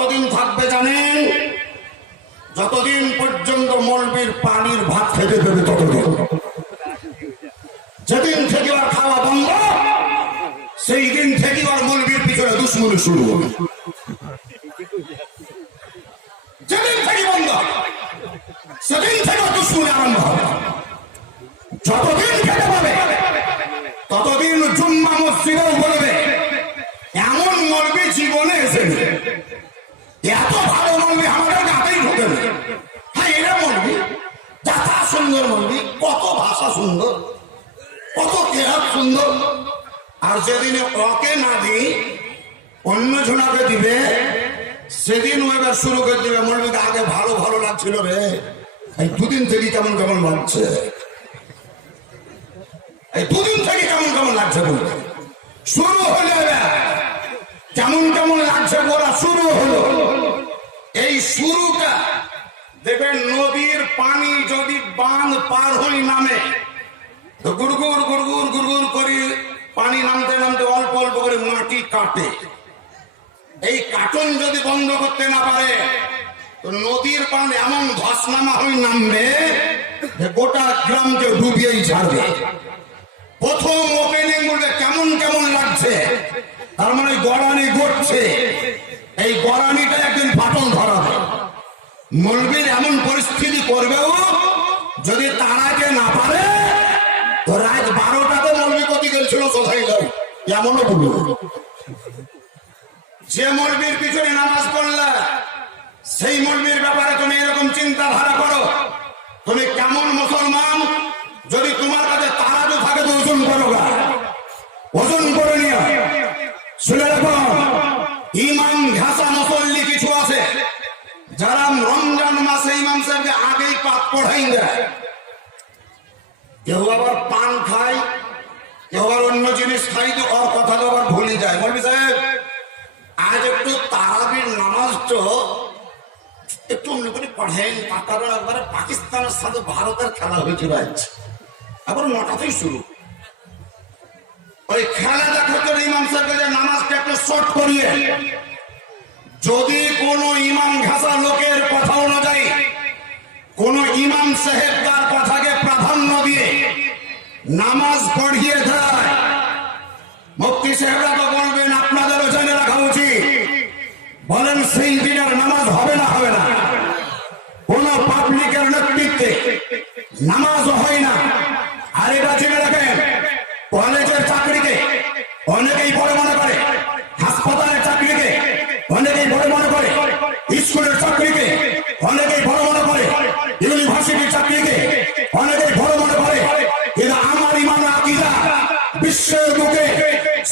কতদিন থাকবে জানেন, যতদিন পর্যন্ত মলবির পানির ভাত খেতে দেবে ততদিন। যেদিন থেকে আর খাওয়া বন্ধ, সেই দিন থেকে আর মলবির পিছনে দুশ্মনী শুরু হবে। যেদিন থেকে বন্ধ, সেদিন থেকে দুশ্মনী আরম্ভ হবে। সুন্দর। কত কেহাত সুন্দর। আর যেদিন ওকে না দিই, অন্য জনাকে দিবে, সেদিন ও এবার শুরু করে দিবে। মলবিকে আগে ভালো ভালো লাগছিল রে। এই দুদিন থেকে কেমন কেমন লাগছে? এই দুদিন থেকে কেমন কেমন লাগছে বলতে শুরু হলে কেমন কেমন লাগছে বলা শুরু হলো। এই শুরুটা দেখবেন নদীর পানি যদি বাঁধ পার হই নামে। তো গুড়গুড় গুড়গুড় গুড়গুড় করে পানি নামতে নামতে অল্প অল্প করে মাটি কাটে। এই কাটন যদি বন্ধ করতে না পারে নদীর পান এমন ধসনামা হয়ে নামবে গোটা গ্রামকে ডুবিয়েই ছাড়বে। প্রথম ওপেনিং বলবে, কেমন কেমন লাগছে? তার মানে গড়ানি গড়ছে। এই গড়ানিটা একদিন ফাটল ধরাবে। মলবির কোথায় যাও এমনও বলব যে মলবির পিছনে নামাজ পড়লে, সেই মলবির ব্যাপারে তুমি এরকম চিন্তাধারা করো। তুমি কেমন মুসলমান? যদি তোমার কাছে তারাজু থাকে তো ওজন করো গা। ওজন করে নিও। শুনে রাখো, ইমাম ঘাসা মুসল্লি কিছু আছে, যারা রমজান মাসে ইমাম সাহেবকে আগেই পাপ পড়াই দেয়। কেউ আবার পান খায় আবার অন্য জিনিস খাই তো ওর কথা তো আবার ভুলে যায়। বলবি সাহেব, আজ একটু তারাবির নামাজ তো একটু অন্য করে পড়েন কারণ একবারে পাকিস্তানের সাথে ভারতের খেলা হয়েছিল আজ আবার নটাতেই শুরু। ওই খেলা দেখার জন্য ইমাম সাহেবকে যে নামাজটা একটু শর্ট করিয়ে। যদি কোন ইমাম ঘাসা লোকের কথা অনুযায়ী কোন ইমাম সাহেব তার কথাকে প্রাধান্য দিয়ে নামাজ পড়িয়ে দেয়। মুক্তি সাহেবরা তো বলবেন, আপনাদেরও জেনে রাখা উচিত। বলেন, সেই দিনের নামাজ হবে না হবে না। কোন পাবলিকের নেতৃত্বে নামাজ হয় না। আর এটা জেনে রাখেন, কলেজের চাকরিকে অনেকেই বড় বিশ্বের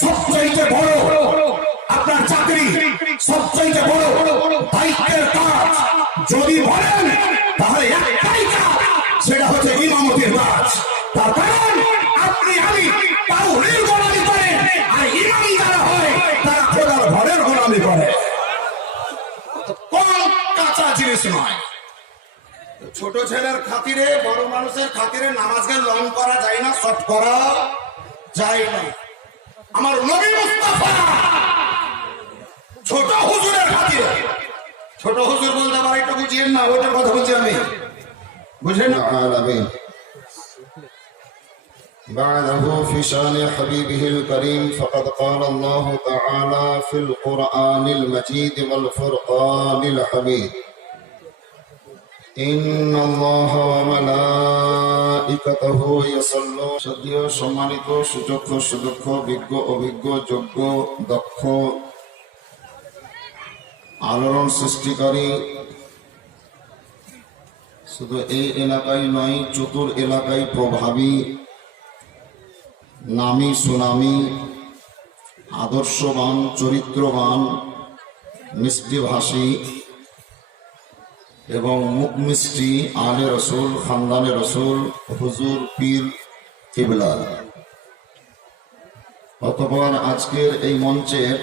সবচাইতে বড় আপনার চাকরি, সবচাইতে বড় দায়িত্বের কাজ। যদি বলেন, তাহলে একটাই কাজ, সেটা হচ্ছে ইমামতির কাজ। তার কারণ, আপনি আমি গোলামি করে আর ইমাম যারা হয়, তারা ঘরের গোলামি করে। কোন কাঁচা জিনিস নয়। ছোট ছেলের খাতিরে, বড় মানুষের খাতিরে নামাজকে লং করা যায় না, শর্ট করা। যায় না আমার নবী মুস্তাফা ছোট হুজুরের খাতিরে ছোট হুজুর বলতে আবার একটু বুঝিয়েন না ওইটার কথা বলছি আমি বুঝলেন না العالمين بعده في شان حبيبه الكريم فقد قال الله تعالى في القرآن المجيد والفرقان الحميد إن الله وملائكته সম্মানিত সুযোগ্য, সুদক্ষ, বিজ্ঞ, অভিজ্ঞ, যোগ্য, দক্ষ আলোড়ন সৃষ্টিকারী শুধু এই এলাকায় নয়, চতুর এলাকায় প্রভাবী, নামি সুনামি, আদর্শবান, চরিত্রবান মিষ্টিভাষী এবং মুখ মিষ্টি আলে রসুল, খানদানে রসুল, হুজুর, পীর, কিবলা। অতপর আজকের এই মঞ্চের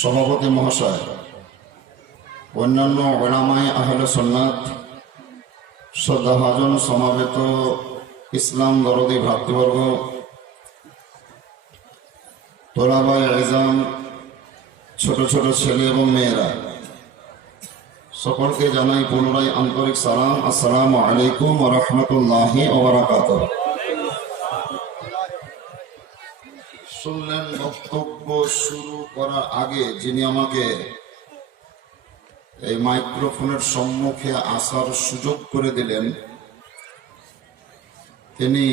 সভাপতি মহাশয়, অন্যান্য ওলামায় আহলে সন্ন্যাত শ্রদ্ধাভাজন সমাবেত ইসলাম দরদি ভ্রাতৃবর্গ তোলাবাই এজাম ছোট ছোট ছেলে এবং মেয়েরা। সকলকে জানাই পুনরায় আন্তরিক সালাম। আসসালামু আলাইকুম রহমতুল্লাহ ওবরাকাত শুনলেন বক্তব্য শুরু করার আগে যিনি আমাকে এই মাইক্রোফোনের সম্মুখে আসার সুযোগ করে দিলেন, তিনি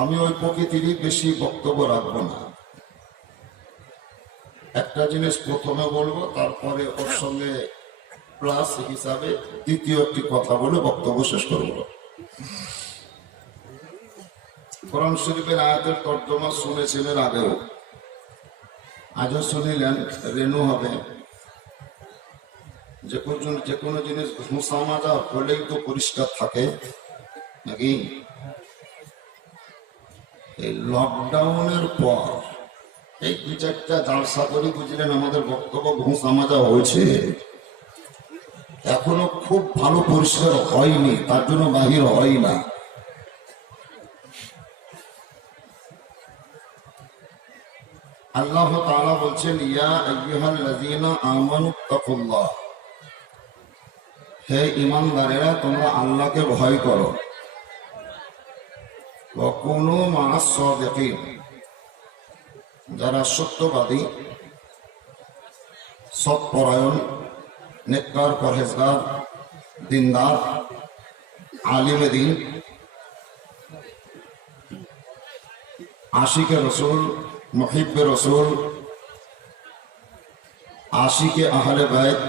আমি ওই প্রকৃতিরই বেশি বক্তব্য রাখব না। একটা জিনিস প্রথমে বলব, তারপরে ওর সঙ্গে প্লাস হিসাবে দ্বিতীয় একটি কথা বলে বক্তব্য শেষ করব। কোরআন শরীফের আয়াতের তর্জমা শুনেছিলেন আগেও। আজও শুনিলেন, রেনু হবে। যে কোনো যে কোনো জিনিস ঘুষা মাজা হলেই তো পরিষ্কার থাকে, নাকি? এই লকডাউনের পর এই দু চারটা জালসা করে বুঝলেন আমাদের বক্তব্য ঘুষা মাজা হয়েছে। এখনও খুব ভালো পরিষ্কার হয়নি, তার জন্য বাহির হয় না। আল্লাহ তাআলা বলছেন, ইয়া আইয়ুহাল্লাযীনা হে ঈমানদারেরা, তোমরা আল্লাহকে ভয় করো। ওয়া কুনু মা'আস সাদিকিন যারা সত্যবাদী সৎপরায়ণ নেককার পরহেজগার, দিনদার, আলিমে দিন, আশিকে রসুল, মহিব্বে রসুল, আশিকে আহলে বাইত,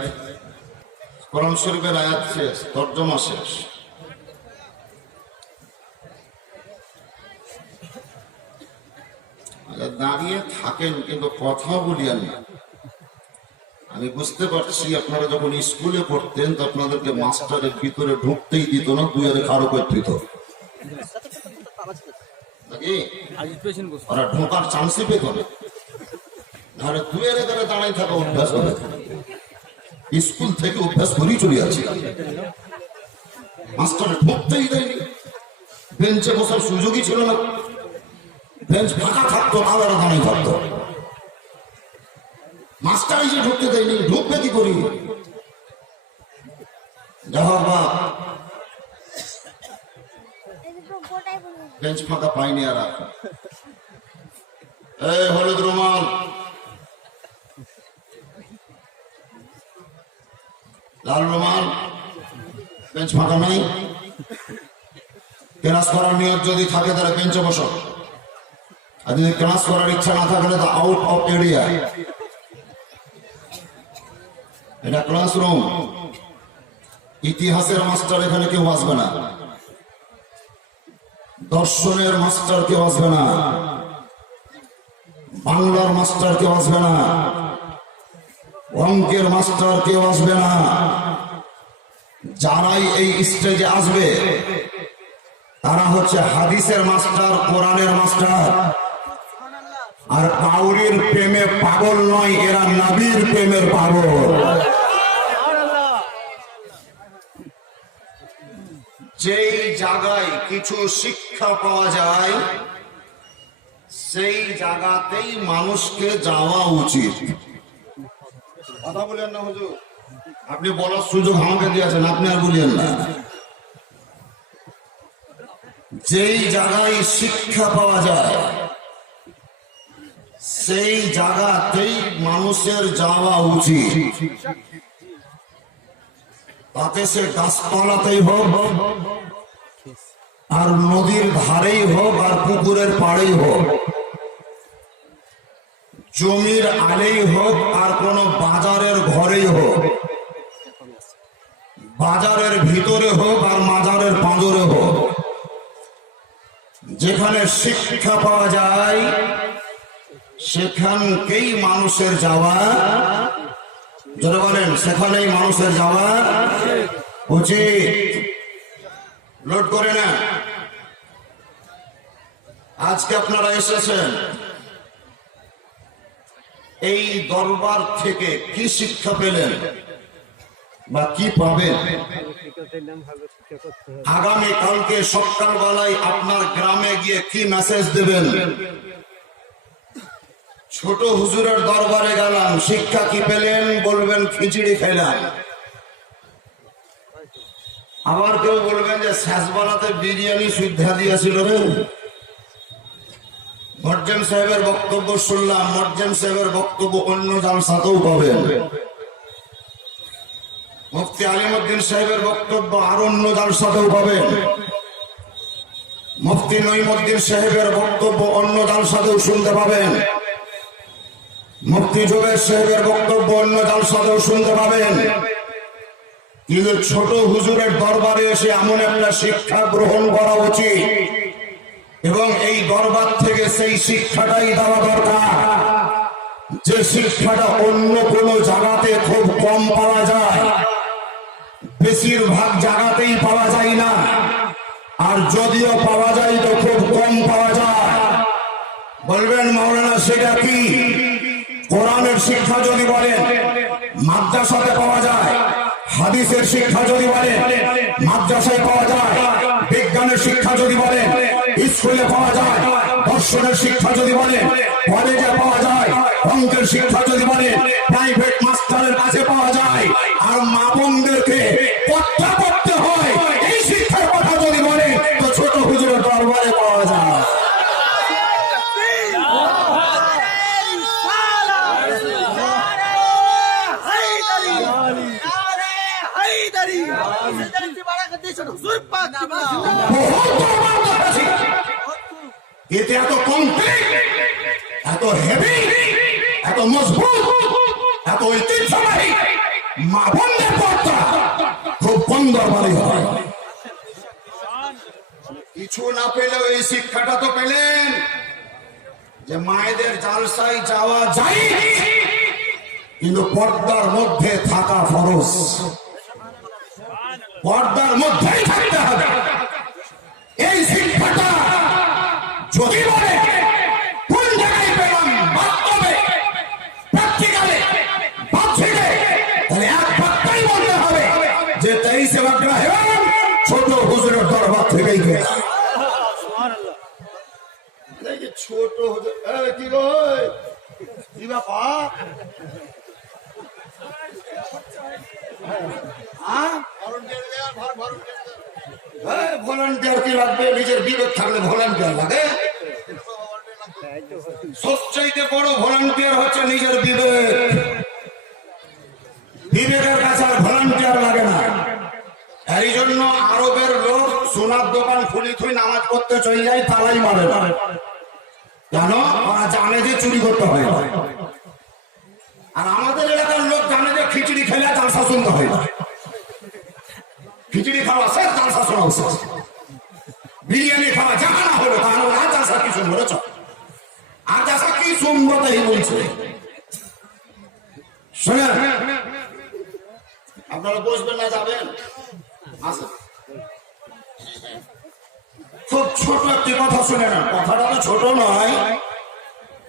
কোরআন শরীফের আয়াত শেষ, তর্জমা শেষ। দাঁড়িয়ে থাকেন, কিন্তু কথা বলিয়েন না। আমি বুঝতে পারছি, আপনারা যখন স্কুলে পড়তেন তো আপনাদেরকে মাস্টারের ভিতরে ঢুকতেই দিত না, দুই আরে কারও করে দিত। ওরা ঢোকার চান্সই পেত না। তাহলে দুয়ের এখানে দাঁড়াই থাকা অভ্যাস হবে। স্কুল থেকে অভ্যাস করেই চলে আছে মাস্টার ঢুকতেই দেয়নি। বেঞ্চে বসার সুযোগই ছিল না। বেঞ্চ ফাঁকা থাকতো না ওরা দাঁড়াই থাকতো। মাস্টার যে ঢুকতে দেয়নি, ঢুকবে কি করি? যাওয়ার বা বেঞ্চ ফাঁকা পাইনি আর। এই হলুদ রুমাল। লাল রুমাল। বেঞ্চ ফাঁকা নাই। ক্লাস করার নিয়ত যদি থাকে, তাহলে বেঞ্চে বসো। আর যদি ক্লাস করার ইচ্ছা না থাকলে তো আউট অফ এরিয়া এটা ক্লাসরুম ইতিহাসের মাস্টার এখানে কেউ আসবে না দর্শনের মাস্টার কেউ আসবে না বাংলার মাস্টার কেউ আসবে না অঙ্কের মাস্টার কেউ আসবে না যারাই এই স্টেজে আসবে তারা হচ্ছে হাদিসের মাস্টার কোরআনের মাস্টার আর কাউরির প্রেমে পাগল নয়, এরা নবীর প্রেমের পাগল। যেই জায়গায় কিছু শিক্ষা পাওয়া যায়, সেই জায়গাতেই মানুষকে যাওয়া উচিত। কথা বলেন না হুজুর। আপনি বলার সুযোগ আমাকে দিয়েছেন, আপনি আর বলিয়েন না। যেই জায়গায় শিক্ষা পাওয়া যায় সেই জায়গাতেই মানুষের যাওয়া উচিত। তাতে সে গাছপালাতেই হোক, আর নদীর ধারেই হোক, আর পুকুরের পাড়েই হোক, জমির আলেই হোক, আর কোন বাজারের ঘরেই হোক, বাজারের ভিতরে হোক, আর মাজারের পাঁজরে হোক। যেখানে শিক্ষা পাওয়া যায় সেখানকেই মানুষের যাওয়া। যারা বলেন, সেখানেই মানুষের যাওয়া উচিত। লোড করে না আজকে আপনারা এসেছেন। এই দরবার থেকে কি শিক্ষা পেলেন বা কি পাবেন? আগামী কালকে সকালবেলায় আপনার গ্রামে গিয়ে কি মেসেজ দেবেন? ছোট হুজুরের দরবারে গেলাম, শিক্ষা কি পেলেন বলবেন, খিচুড়ি খেলাম। আবার কেউ বলবেন যে শেষবেলাতে বিরিয়ানি সুদ্ধা দিয়েছিল রে। মর্জেম সাহেবের বক্তব্য শুনলাম, মর্জেম সাহেবের বক্তব্য অন্য জালসাতেও পাবেন। মুফতি আলিমুদ্দিন সাহেবের বক্তব্য আর অন্য জালসাতেও পাবেন। মুফতি নইমুদ্দিন সাহেবের বক্তব্য অন্য জালসাতেও শুনতে পাবেন। মুফতি জুবের সাহেবের বক্তব্য অন্য জালসাতেও শুনতে পাবেন। কিন্তু ছোট হুজুরের দরবারে এসে এমন একটা শিক্ষা গ্রহণ করা উচিত। এবং এই দরবার থেকে সেই শিক্ষাটাই দেওয়া দরকার। যে শিক্ষাটা অন্য কোনো জায়গাতে খুব কম পাওয়া যায়। বেশিরভাগ জায়গাতেই পাওয়া যায় না। আর যদিও পাওয়া যায়, তো খুব কম পাওয়া যায়। বলবেন মাওলানা, সেটা কি? কোরআনের শিক্ষা যদি বলেন মাদ্রাসাতে পাওয়া যায়, হাদিসের শিক্ষা যদি বলে, মাদ্রাসায় পাওয়া যায়, বিজ্ঞানের শিক্ষা যদি বলে, স্কুলে পাওয়া যায়, দর্শনের শিক্ষা যদি বলে, কলেজে পাওয়া যায়, অঙ্কের শিক্ষা যদি বলে, প্রাইভেট এতে এত কমপ্লিট এত হেভি এত মজবুত, এত ঐতিহ্যবাহী মা বোনদের পর্দা খুব কম দরবারে হয়। কিছু না পেলেও এই শিক্ষাটা তো পেলেন যে মায়েদের জালসায় যাওয়া যায়, কিন্তু পর্দার মধ্যে থাকা ফরজ। পর্দার মধ্যেই থাকতে হবে। এই শিক্ষাটা যদি বলে কোন জায়গায় পেলাম বাস্তবে প্র্যাকটিক্যালে বাহ্যিকে তাহলে এক বার্তাই বলতে হবে যে তেইশে বাগড়া ছোট হুজুরের দরবার থেকেই গেলাম ছোট এই কি? কি ব্যাপার ভলান্টিয়ার কি লাগবে? নিজের বিবেক থাকলে ভলান্টিয়ার লাগে। সবচাইতে বড় ভলান্টিয়ার হচ্ছে নিজের বিবেক। বিবেকের কাছে আর ভলান্টিয়ার লাগে না। এই জন্য আরবের লোক সোনার দোকান খুলি থুই নামাজ পড়তে চলে যায়, তালাই মারে না। কেন? ওরা জানে যে চুরি করতে হয়। আর আমাদের এলাকার লোক জানে যে খিচুড়ি খেলে তালসা শুনতে হয় না। খিচুড়ি খাওয়া শেষ তালসা শোনা শেষ বিরিয়ানি খাওয়া জানা না হলো তাহলে ওরা চাষা কি শুনব চল। আর চাষা কি শুনব, তাই বলছে। শোনেন, আপনারা বসবেন না, যাবেন? খুব ছোট একটি কথা শুনে না কথাটা তো ছোট নয়,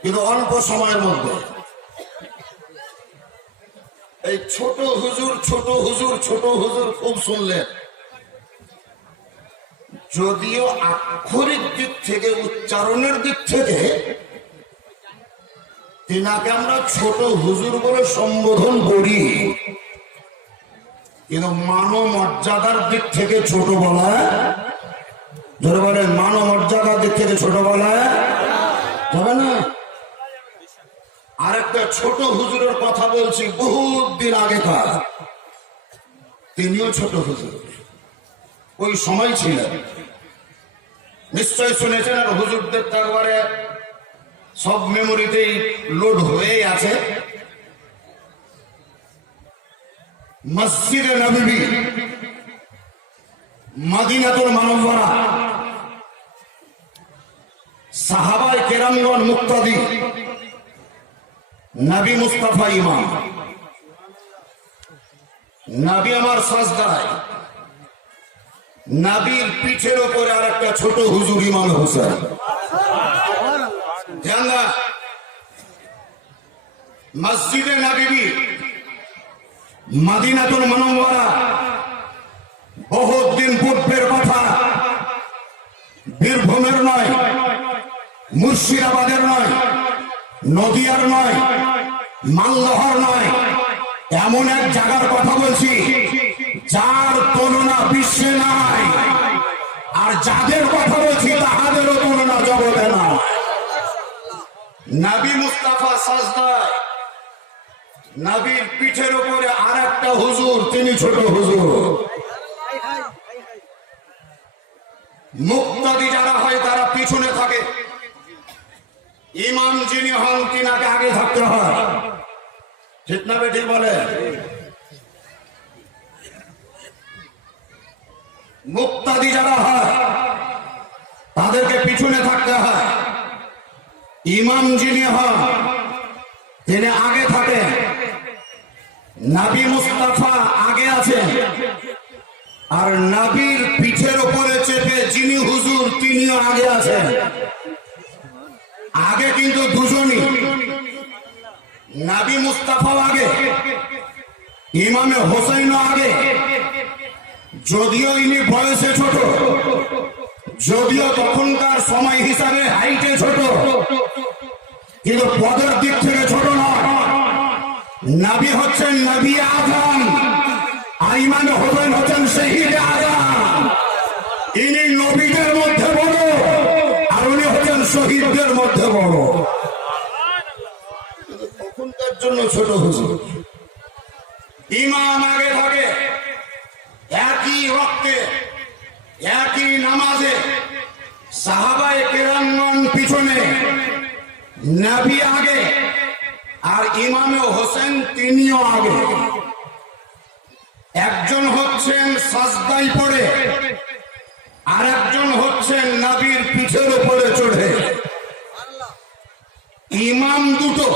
কিন্তু অল্প সময়ের মধ্যে। এই ছোট হুজুর ছোট হুজুর ছোট হুজুর খুব শুনলেন। যদিও আক্ষরিক দিক থেকে, উচ্চারণের দিক থেকে, তিনাকে আমরা ছোট হুজুর বলে সম্বোধন করি, কিন্তু মানব মর্যাদার দিক থেকে ছোট বলা, ধরে বলেন মানব মর্যাদার দিক থেকে ছোট বলা না। আরেকটা ছোট হুজুরের কথা বলছি, বহুত দিন আগেকার তিনিও ছোট হুজুর। ওই সময় ছিলেন নিশ্চয় শুনেছেন আর হুজুরদের তো একবারে সব মেমোরিতেই লোড হয়েই আছে। মসজিদে নবী মদিনাতুল মানবরা সাহাবাই কেরামগণ মুক্তাদি নবী মুস্তাফা ইমাম। নবী আমার সাজদায়। নবীর পিঠের ওপরে আর একটা ছোট হুজুর ইমাম হোসেন। মসজিদে নবী মাদিনাতুল মনোয়ারা বহুত দিন পূর্বের কথা। বীরভূমের নয়, মুর্শিদাবাদের নয়। নদিয়ার নয়, মালদহর নয়, এমন এক জায়গার কথা বলছি, যার তুলনা বিশ্বে নাই। আর যাদের কথা বলছি, তাহাদেরও তুলনা জগতে না নবী মুস্তাফা সাজদায় নবীর পিঠের উপরে আর একটা হুজুর, তিনি ছোট হুজুর। মুক্তাদি যারা হয়, তারা পিছনে থাকে। ইমাম যিনি হন, তিনাকে আগে থাকতে হয়। ঠিক না ঠিক বলে? মুক্তাদি যারা হয়, তাদেরকে পিছনে থাকতে হয়। ইমাম যিনি হন, তিনি আগে থাকেন। নাবি মুস্তাফা আগে আছেন। আর নাবির পিঠের উপরে চেপে যিনি হুজুর, তিনিও আগে আছেন। আগে কিন্তু দুজনই। নাবি মুস্তাফাও আগে, ইমামে হোসেনও আগে। যদিও ইনি বয়সে ছোট, যদিও তখনকার সময় হিসাবে হাইটে ছোট, কিন্তু পদের দিক থেকে ছোট নাবি হচ্ছেন নবী আজম আর হোসেন হচ্ছেন শহীদ আজম ইনি নবীদের মধ্যে বড় আর উনি হচ্ছেন শহীদদের মধ্যে বড়। তখনকার জন্য ছোট হুজুর ইমাম আগে থাকে, একই রক্তে একই নামাজে, সাহাবায়ে কেরামগণ পিছনে, নবী আগে, আর ইমামে হোসেন তিনিও আগে। একজন হচ্ছেন সাজদাই পড়ে আর একজন হচ্ছেন নবীর পিঠের উপরে চড়ে। ইমাম দুটো।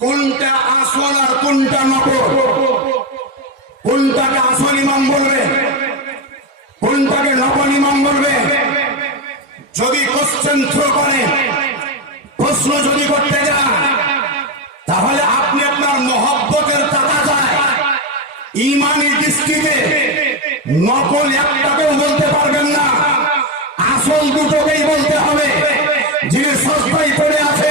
কোনটা আসল আর কোনটা নকল? কোনটাকে আসল ইমাম বলবে? কোনটাকে নকল ইমাম বলবে? যদি কোশ্চেন থ্রো করে, প্রশ্ন যদি করতে যান তাহলে আপনি আপনার মহব্বতের টাকা যায় ইমানি দৃষ্টিতে নকল একটাকেও বলতে পারবেন না। আসল দুটোকেই বলতে হবে। যিনি সস্তায় পড়ে আছেন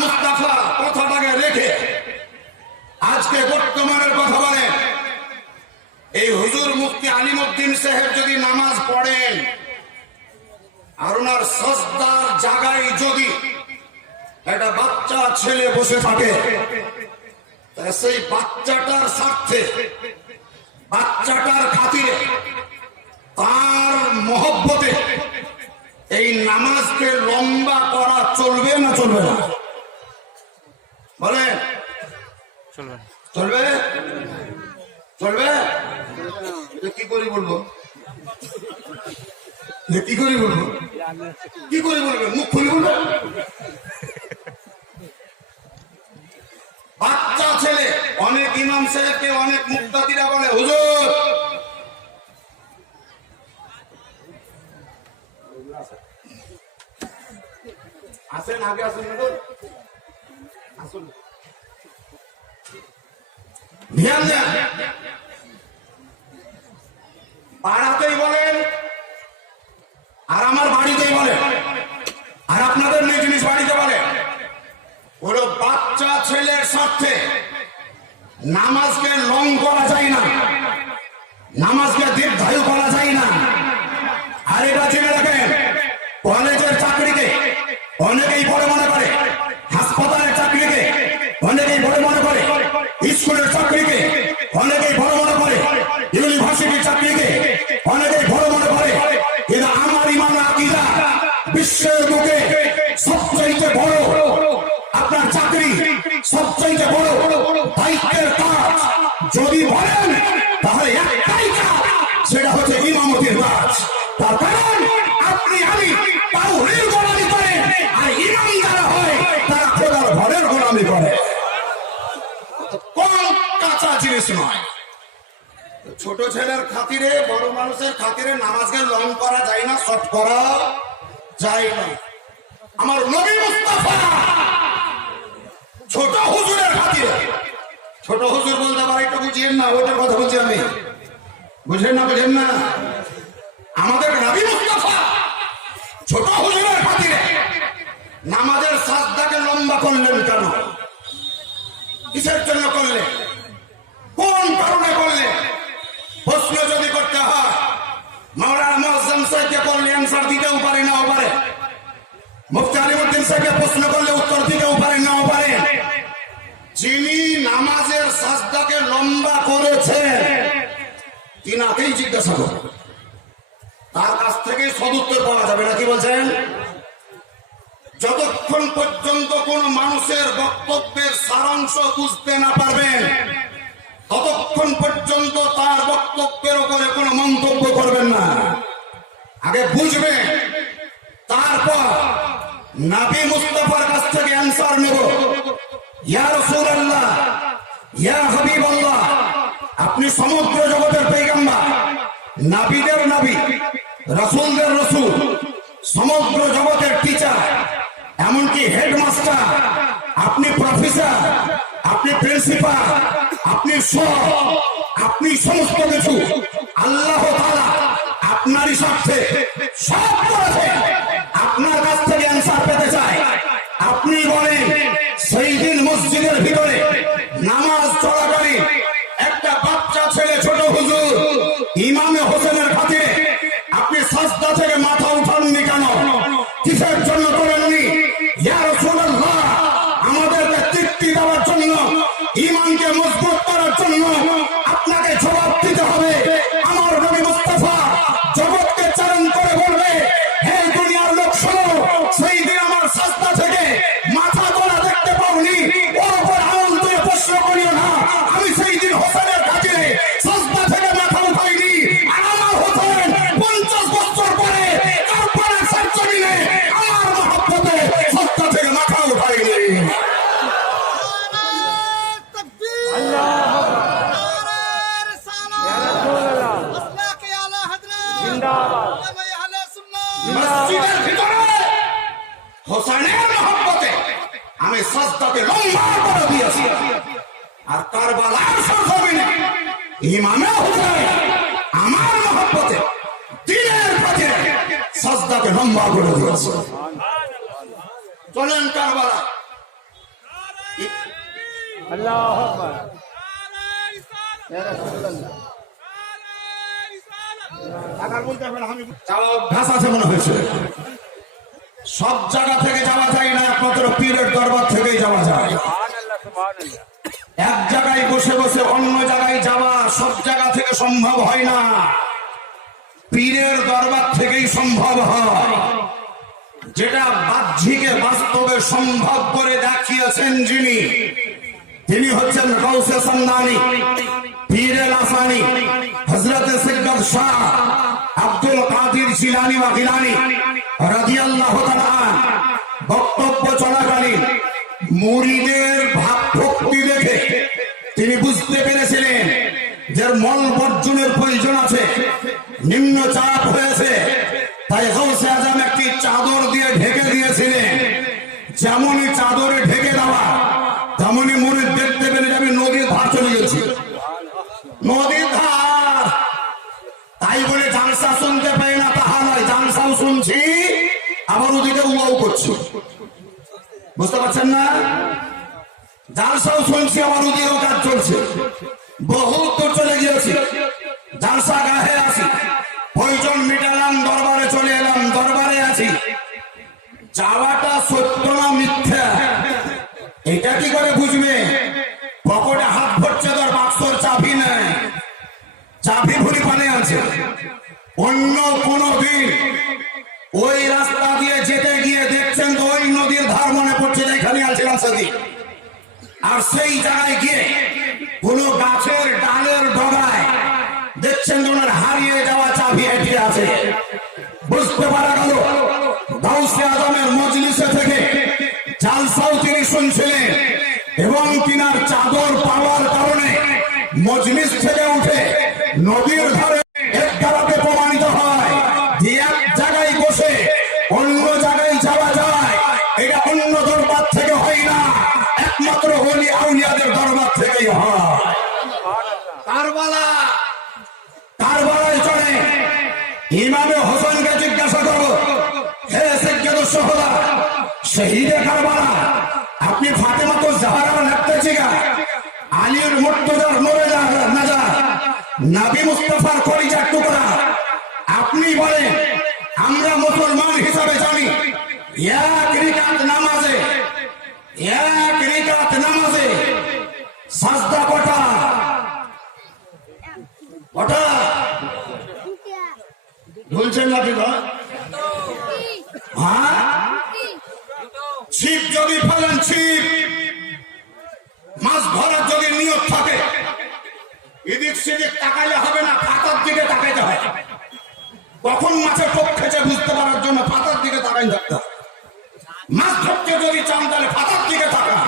মুস্তাফা কথাটাকে রেখে আজকে বর্তমানের কথা বলেন এই হুজুর মুফতি আলিমুদ্দিন সাহেব যদি নামাজ পড়েন আর ওনার সস্তার জায়গায় যদি একটা বাচ্চা ছেলে বসে থাকে সেই বাচ্চাটার স্বার্থে, বাচ্চাটার খাতিরে, তার মহব্বতে এই নামাজকে লম্বা করা চলবে না চলবে না? বলেন। চলবে। চলবে? কি করে বলব? কি করে বলব? কি করে বলবে? মুখ খুলে বলবে বাচ্চা ছেলে অনেক ইমাম সাহেবকে অনেক মুক্তাদিরা বলে হুজুর! আসেন আগে আসেন হুজুর। পাড়াতেই বলেন, আর আমার বাড়িতেই বলেন, আর আপনাদের মেয়ে জিনিস বাড়িতে বলেন ওরা বাচ্চা ছেলের স্বার্থে নামাজকে লং করা যায় না। সবচাইতে বড় দায়িত্বের কাজ। যদি বলেন, তাহলে একটাই কাজ, সেটা হচ্ছে ইমামতির কাজ। তার কারণ, আপনি আমি গোলামি করে আর ইমাম যারা হয়, তারা খোদার ঘরের গোলামি করে। কোন কাঁচা জিনিস নয়। ছোট ছেলের খাতিরে, বড় মানুষের খাতিরে নামাজকে লং করা যায় না, শর্ট করা যায় না। আমার নবী মুস্তাফা ছোট হুজুরের খাতিরে। ছোট হুজুর বলতে পারে, একটু বুঝিয়েন না ওটার কথা বলছি আমি। বুঝলেন না, বুঝেন না? আমাদের নবী মুস্তাফা ছোট হুজুরের খাতিরে নামাজের সাজদাকে লম্বা করলেন কেন? কিসের জন্য করলে কোন কারণে করলে প্রশ্ন যদি করতে হয়, মাওলানা মোয়াজ্জেম সাহেবকে করলে অ্যান্সার দিতেও পারে, নাও পারে। মুফতি আলিমুদ্দিন সাহেবকে প্রশ্ন করলে উত্তর দিতেও যিনি নামাজের সাজদাকে লম্বা করেছেন, তিনাকেই জিজ্ঞাসা করবে তার কাছ থেকে সদুত্তর পাওয়া যাবে না, কি বলছেন? যতক্ষণ পর্যন্ত কোন মানুষের বক্তব্যের সারাংশ বুঝতে না পারবেন, ততক্ষণ পর্যন্ত তার বক্তব্যের উপরে কোনো মন্তব্য করবেন না। আগে বুঝবেন, তারপর নাবি মুস্তফার কাছ থেকে অ্যান্সার নেব। ইয়া রাসূলুল্লাহ, ইয়া হাবিবাল্লাহ, আপনি সমগ্র জগতের পেগম্বর, নাবিদের নাবি, রাসূলদের রাসূল, সমগ্র জগতের টিচার এমনকি হেডমাস্টার আপনি প্রফেসর আপনি প্রিন্সিপাল আপনি সব, আপনি সমস্ত কিছু, আল্লাহ আপনারই স্বার্থে সব করেছে আপনার কাছ থেকে অ্যান্সার পেতে চাই। আপনি বলেন মসজিদের ভিতরে নামাজ চলাকালীন একটা বাচ্চা ছেলে, ছোট হুজুর, ইমামে হোসেনের খাতিরে আপনি সস্তা থেকে সব জায়গা থেকে যাওয়া যায় না একমাত্র পীরের দরবার থেকেই যাওয়া যায় এক জায়গায় বসে বসে অন্য জায়গায় যাওয়া সব জায়গা থেকে সম্ভব হয় না। পীরের দরবার থেকেই সম্ভব হয়। যেটা বাহ্যিকে বাস্তবে সম্ভব করে দেখিয়েছেন যিনি, তিনি হচ্ছেন গৌসে সন্দানি পীরের আসানি হজরত সিদ্দত শাহ আব্দুল কাদির জিলানি বা গিলানি রাদিয়াল্লাহু তাআলা বক্তব্য চলাকালীন মুরিদের ভাব দেখে তিনি বুঝতে পেরেছিলেন যে মল বর্জনের প্রয়োজন আছে, নিম্ন চাপ হয়েছে, তাই গৌসে আজম একটি চাদর দিয়ে ঢেকে দিয়েছিলেন। যেমনই চাদরে ঢেকে দেওয়া, তেমনই মুড়ি দেখতে পেলে যে আমি নদীর ধার চলে গেছি। নদীর ধার তাই বলে জালসা শুনতে পাই না, তাহা নয়। জালসাও শুনছি আবার ওদিকে উয়াও করছি। বুঝতে পারছেন না? জালসাও শুনছি আবার ওদিকেও কাজ চলছে। বহুত দূর চলে গিয়েছি। জালসা গাহে আছি। প্রয়োজন মিটালাম, দরবারে চলে এলাম, দরবারে আছি। যাওয়াটা আর সেই জায়গায় গিয়ে কোন গাছের ডালের ডগায় দেখছেন ওনার হারিয়ে যাওয়া চাবি এটি আছে। বুঝতে পারা গেল গাউসে আদমের মজলিসে থেকে জালসাও তিনি শুনছিলেন এবং তিনার চাদর পাওয়ার কারণে মজলিস থেকে উঠে নদীর ধারে এক ধারাতে প্রমাণিত হয়। যে আউলিয়াদের দরবার থেকেই হয় কারবালা কারবালায় চলে ইমামে হোসেনকে জিজ্ঞাসা করো হে সৈয়দ সোহরা শহীদে কারবালা আপনি ফাতেমা তো জাহারা লাগতেছি গা আলীর মুর্তজার নরে নাজা নাবি মুস্তাফার কলিজার টুকরা আপনি বলেন আমরা মুসলমান হিসাবে জানি এক রিকাত নামাজে এক রিকাত নামাজে সাজদা কটা কটা বলছেন নাকি গো? হ্যাঁ ছিপ যদি ফেলেন ছিপ মাছ ধরার নিয়ত থাকে। এদিক সেদিক তাকাইলে হবে না, পাতার দিকে তাকাইতে হয় কখন মাছের টোপ খেছে বুঝতে পারার জন্য পাতার দিকে তাকাই থাকতে মাছ ধরতে যদি চান তাহলে পাতার দিকে তাকা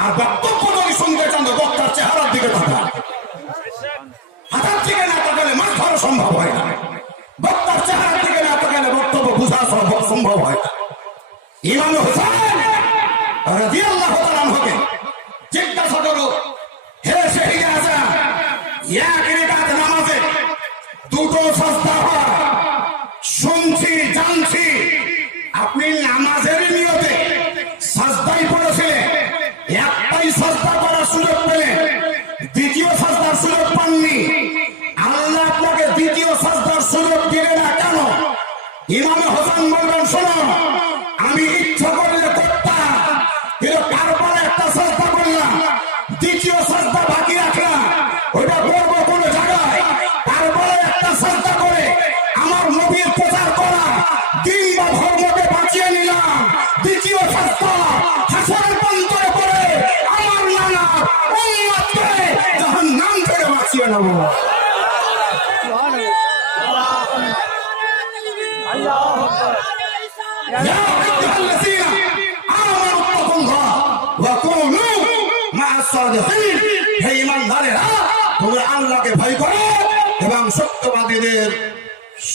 আর বক্তব্য যদি শুনতে চান বক্তার চেহারার দিকে তাকা হাতার দিকে না তাকালে মাছ ধরা সম্ভব হয় না। বক্তার চেহারার দিকে না তাকালে বক্তব্য বোঝা সম্ভব হয় না। ইমাম হোসেন রাদিয়াল্লাহু তাআলা আনহুকে জিজ্ঞাসা করো হে শহীদ আজম এক রেখাত নামাজে সস্তা শুনছি, জানছি। আপনি নামাজের নিয়তে সাজদাই পড়েছিলেন। একটাই সাজদা করার সুযোগ পেলেন। দ্বিতীয় সাজদার সুযোগ পাননি। আল্লাহ আপনাকে দ্বিতীয় সাজদার সুযোগ দিলে না কেন? ইমামে হোসেন বলবেন, শোনো, আমি ইচ্ছা করলে যাব। হে ইমানদারেরা এবং সত্যবাদীদের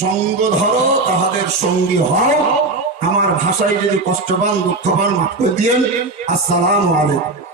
সঙ্গ ধরো তাহাদের সঙ্গী হও আমার ভাষায় যদি কষ্ট পান দুঃখ দিয়েন। আসসালাম আলাইকুম।